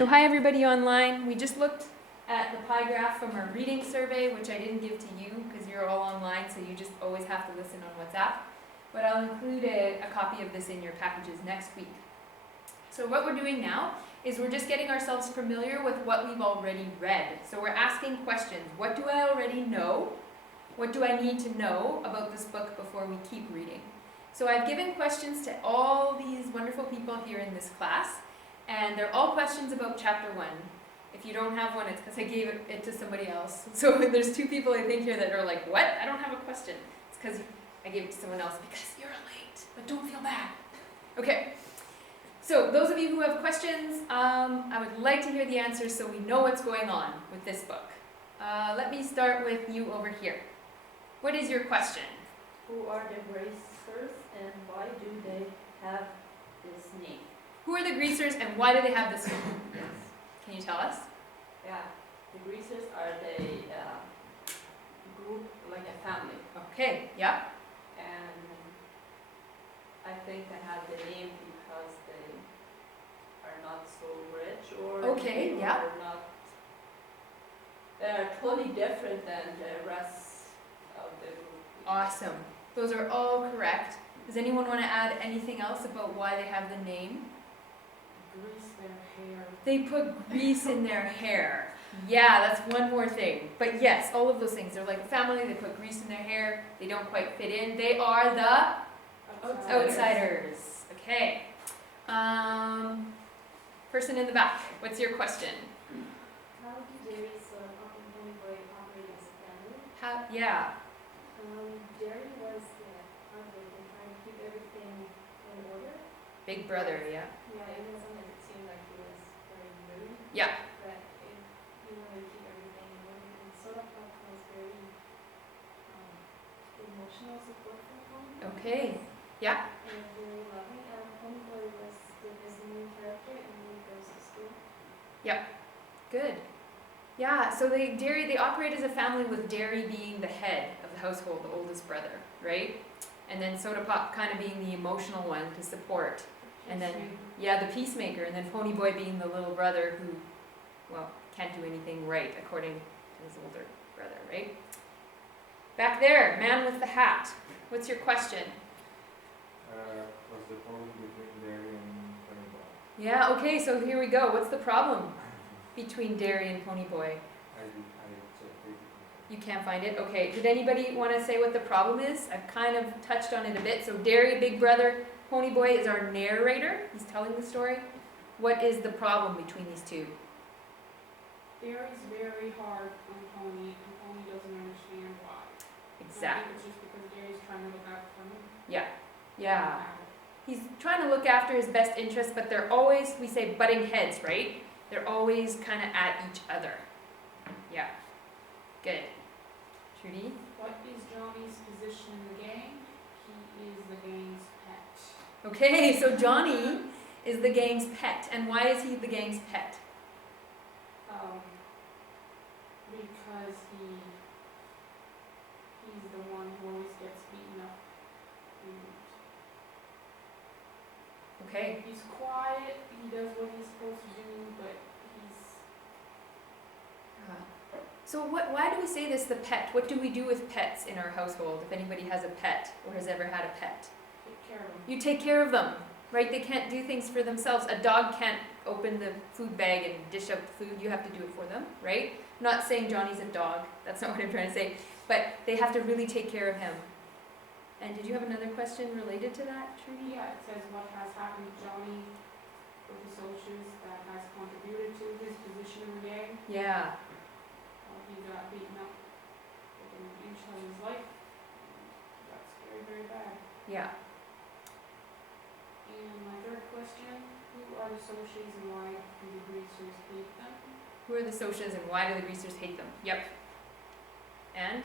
So hi everybody online. We just looked at the pie graph from our reading survey, which I didn't give to you because you're all online, so you just always have to listen on WhatsApp. But I'll include a copy of this in your packages next week. So what we're doing now is we're just getting ourselves familiar with what we've already read. So we're asking questions. What do I already know? What do I need to know about this book before we keep reading? So I've given questions to all these wonderful people here in this class, and they're all questions about chapter 1. If you don't have one, it's because I gave it to somebody else. So there's 2 people I think here that are like, what? I don't have a question. It's because I gave it to someone else because you're late, but don't feel bad. Okay, so those of you who have questions, I would like to hear the answers so we know what's going on with this book. Let me start with you over here. What is your question? Who are the Gracers and why do they have this name? Who are the Greasers and why do they have this name? Yes. Can you tell us? Yeah, the Gracers are the group, like a family. Okay, yeah. And I think they have the name because they are not so rich or Okay, yeah. They're totally different than the rest of the group. Awesome. Those are all correct. Does anyone want to add anything else about why they have the name? Grease their hair. They put grease in their hair. Yeah, that's one more thing. But yes, all of those things. They're like a family, they put grease in their hair, they don't quite fit in. They are the outsiders. Okay. Person in the back, what's your question? How do Jerry's Uncle Boy operate as a family? How, yeah. Jerry was operating, trying to keep everything in order. Big brother, yeah. Yeah, even sometimes it seemed like he was very rude. Yeah. But he wanted to keep everything in order. And Soda Pop was very emotional support for him. Okay. Yeah. And very loving. And Homeboy was his main character, and he goes to school. Good. Yeah, so they operate as a family with Derry being the head of the household, the oldest brother, right? And then Soda Pop kind of being the emotional one to support. And then, yeah, the peacemaker, and then Pony Boy being the little brother who, well, can't do anything right according to his older brother, right? Back there, man with the hat. What's your question? What's the problem between Derry and Pony Boy? Yeah, okay, so here we go. What's the problem between Derry and Pony Boy? I checked it. You can't find it? Okay. Did anybody want to say what the problem is? I've kind of touched on it a bit. So Derry, big brother, Pony Boy is our narrator. He's telling the story. What is the problem between these two? Derry's very hard on Pony, and Pony doesn't understand why. I Exactly. think it's just because Derry's trying to look out for him. Yeah. He's trying to look after his best interests, but they're always, we say, butting heads, right? They're always kind of at each other. Yeah. Good. Trudy? What is Johnny's position in the gang? He is the gang's pet. Okay, so Johnny is the gang's pet. And why is he the gang's pet? Because he's the one who always gets beaten up. Okay. He's quiet, he does what he's supposed to do, but he's... So why do we say this, the pet? What do we do with pets in our household, if anybody has a pet or has ever had a pet? Take care of him. You take care of them, right? They can't do things for themselves. A dog can't open the food bag and dish out the food. You have to do it for them, right? I'm not saying Johnny's a dog. That's not what I'm trying to say. But they have to really take care of him. And did you have another question related to that, Trudy? Yeah, it says what has happened to Johnny with the socials that has contributed to his position in the gang. Yeah. He got beaten up within an inch of his life. That's very, very bad. Yeah. And my third question, who are the socials and why do the Greasers hate them? Who are the socias and why do the Greasers hate them? Yep. And?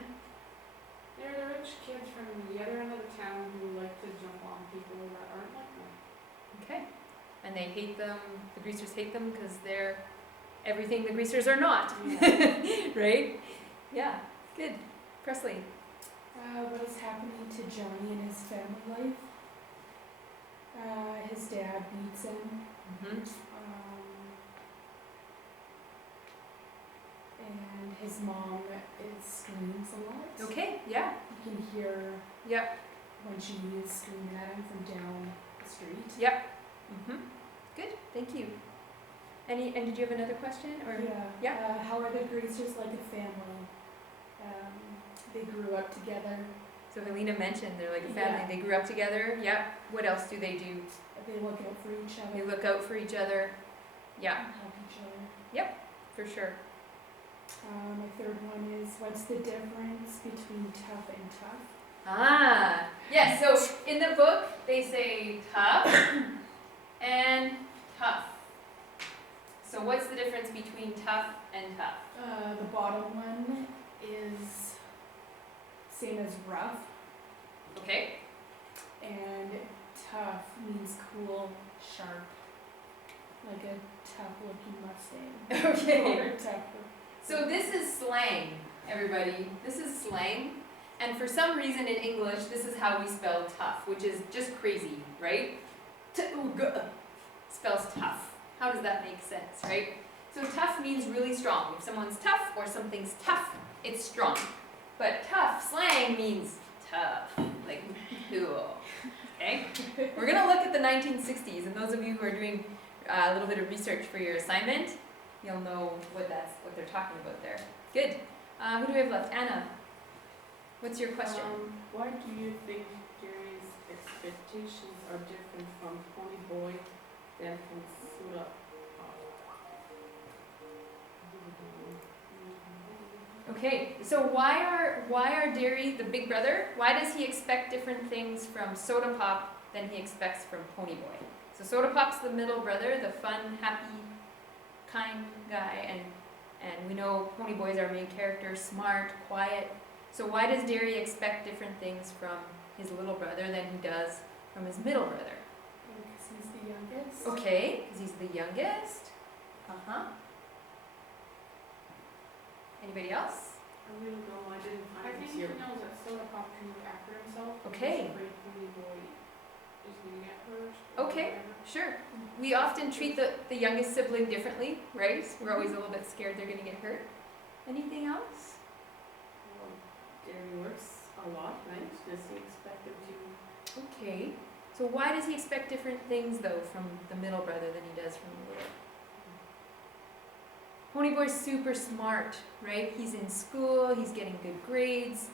They're the rich kids from the other end of the town who like to jump on people that aren't like them. Okay. And they hate them, the Greasers hate them because they're everything the Greasers are not. Yeah. Right? Yeah. Good. Presley. What is happening to Johnny in his family life? His dad beats him. Mm-hmm. his mom screams a lot. Okay, yeah, You can hear yep, when she is screaming at him from down the street. yep. Good, thank you. And did you have another question, or? Yeah. How are the Greasers like a family? They grew up together. So Helena mentioned they're like a family, Yeah. they grew up together, yep. What else do they do? They look out for each other. They look out for each other, yeah, and help each other. for sure. My third one is, what's the difference between tough and tough? Ah, yes, so in the book, they say tough and tough. So what's the difference between tough and tough? The bottom one is same as rough, Okay, and tough means cool, sharp, like a tough-looking Mustang. okay. Or tough. So this is slang, everybody. This is slang. And for some reason in English, this is how we spell tough, which is just crazy, right? Spells tough. How does that make sense, right? So tough means really strong. If someone's tough or something's tough, it's strong. But tough slang means tough, like cool. Okay? We're gonna look at the 1960s, and those of you who are doing a little bit of research for your assignment, you'll know what they're talking about there. Good. Who do we have left? Anna. What's your question? Why do you think Gary's expectations are different from Pony Boy than from Soda Pop? Okay, so why are Derry the big brother? Why does he expect different things from Soda Pop than he expects from Pony Boy? So Soda Pop's the middle brother, the fun, happy, kind guy, and we know Pony Boy's our main character, smart, quiet. So why does Derry expect different things from his little brother than he does from his middle brother? Because he's the youngest. Okay, because he's the youngest. Anybody else? I really don't know, I didn't I find think this he here. knows that Soda Pop can look after himself. Okay. He's afraid Pony Boy is gonna get hurt. Okay. Sure. We often treat the youngest sibling differently, right? We're always a little bit scared they're going to get hurt. Anything else? Well, Gary works a lot, right? Does he expect him to? Okay. So why does he expect different things, though, from the middle brother than he does from the little? Pony Boy's super smart, right? He's in school, he's getting good grades.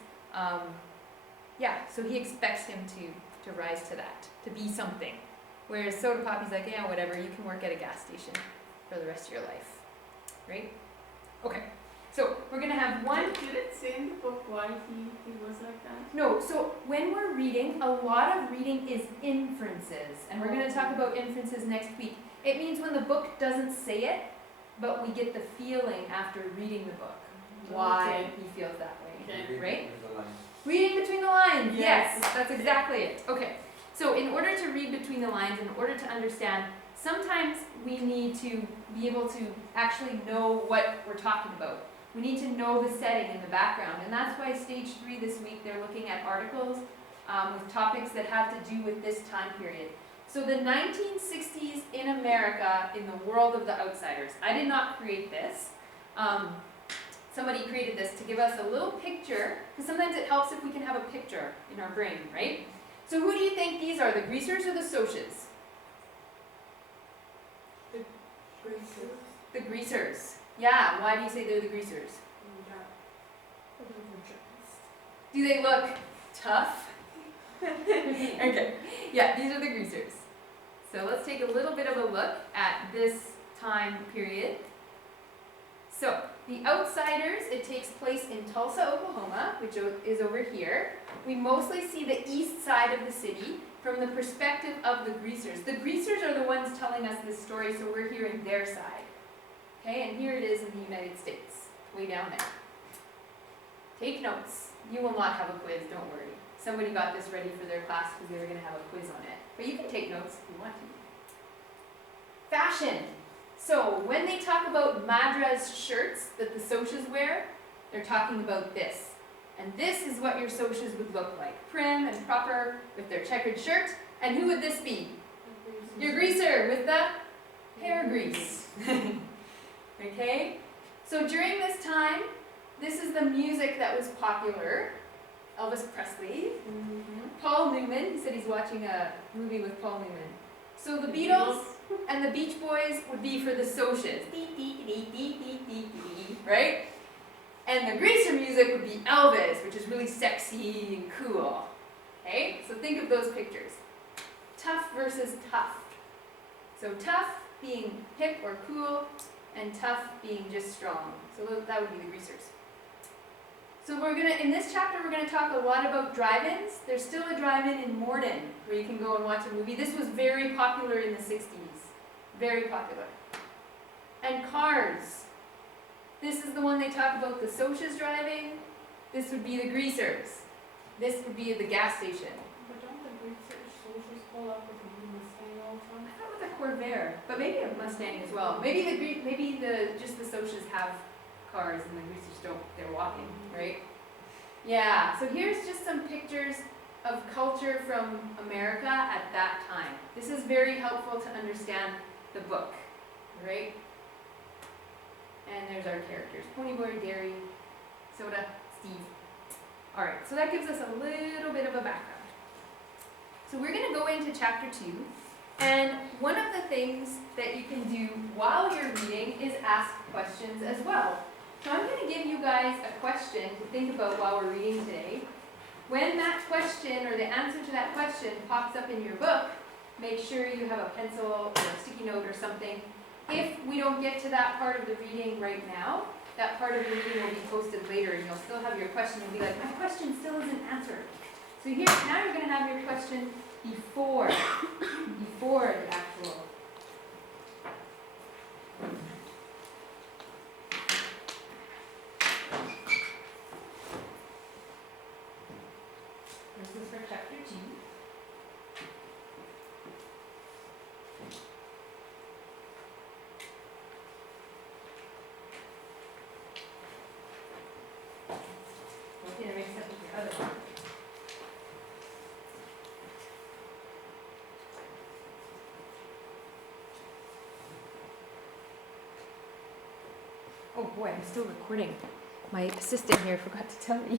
Yeah, so he expects him to rise to that, to be something. Whereas Soda Pop, he's like, yeah, whatever, you can work at a gas station for the rest of your life, right? Okay, so we're gonna have one. Did it say in the book why he was like that? No, so when we're reading, a lot of reading is inferences, and we're gonna talk about inferences next week. It means when the book doesn't say it, but we get the feeling after reading the book, why he feels that way, Okay. right? There's a line. Reading between the lines, yes, Yes. that's exactly it. Okay, so in order to read between the lines, in order to understand, sometimes we need to be able to actually know what we're talking about. We need to know the setting in the background, and that's why stage 3 this week, they're looking at articles with topics that have to do with this time period. So the 1960s in America, in the world of the outsiders. I did not create this. Somebody created this to give us a little picture, because sometimes it helps if we can have a picture in our brain, right? So who do you think these are, the greasers or the Socs? The greasers. Yeah, why do you say they're the greasers? Do they look tough? Okay, yeah, these are the greasers. So let's take a little bit of a look at this time period. So, The Outsiders, it takes place in Tulsa, Oklahoma, which is over here. We mostly see the east side of the city from the perspective of the greasers. The greasers are the ones telling us this story, so we're hearing their side. Okay, and here it is in the United States, way down there. Take notes. You will not have a quiz, don't worry. Somebody got this ready for their class because they were going to have a quiz on it. But you can take notes if you want to. Fashion. So when they talk about Madras shirts that the Socs wear, they're talking about this. And this is what your Socs would look like. Prim and proper with their checkered shirt. And who would this be? Your greaser with the hair grease. Okay? So during this time, this is the music that was popular. Elvis Presley, Paul Newman, he said he's watching a movie with Paul Newman. So the Beatles and the Beach Boys would be for the Socias, right? And the Greaser music would be Elvis, which is really sexy and cool. Okay, so think of those pictures. Tough versus tough. So tough being hip or cool, and tough being just strong. So that would be the Greasers. So in this chapter, we're gonna talk a lot about drive-ins. There's still a drive-in in Morden where you can go and watch a movie. This was very popular in the 60s. Very popular. And cars. This is the one they talk about the Socias driving. This would be the Greasers. This would be the gas station. But don't the Greasers soldiers pull up with a blue Mustang all the time? I thought with a Corvair, but maybe a Mustang as well. Maybe just the Socias have cars and the Greasers don't. They're walking, right? Yeah. So here's just some pictures of culture from America at that time. This is very helpful to understand the book, right? And there's our characters: Ponyboy, Derry, Soda, Steve. All right. So that gives us a little bit of a background. So we're going to go into chapter 2. And one of the things that you can do while you're reading is ask questions as well. So I'm going to give you guys a question to think about while we're reading today. When that question or the answer to that question pops up in your book, make sure you have a pencil or a sticky note or something. If we don't get to that part of the reading right now, that part of the reading will be posted later and you'll still have your question. You'll be like, my question still isn't answered. So here, now you're going to have your question before the actual. This is for chapter 2. Okay, that makes sense with your other one. Oh boy, I'm still recording. My assistant here forgot to tell me.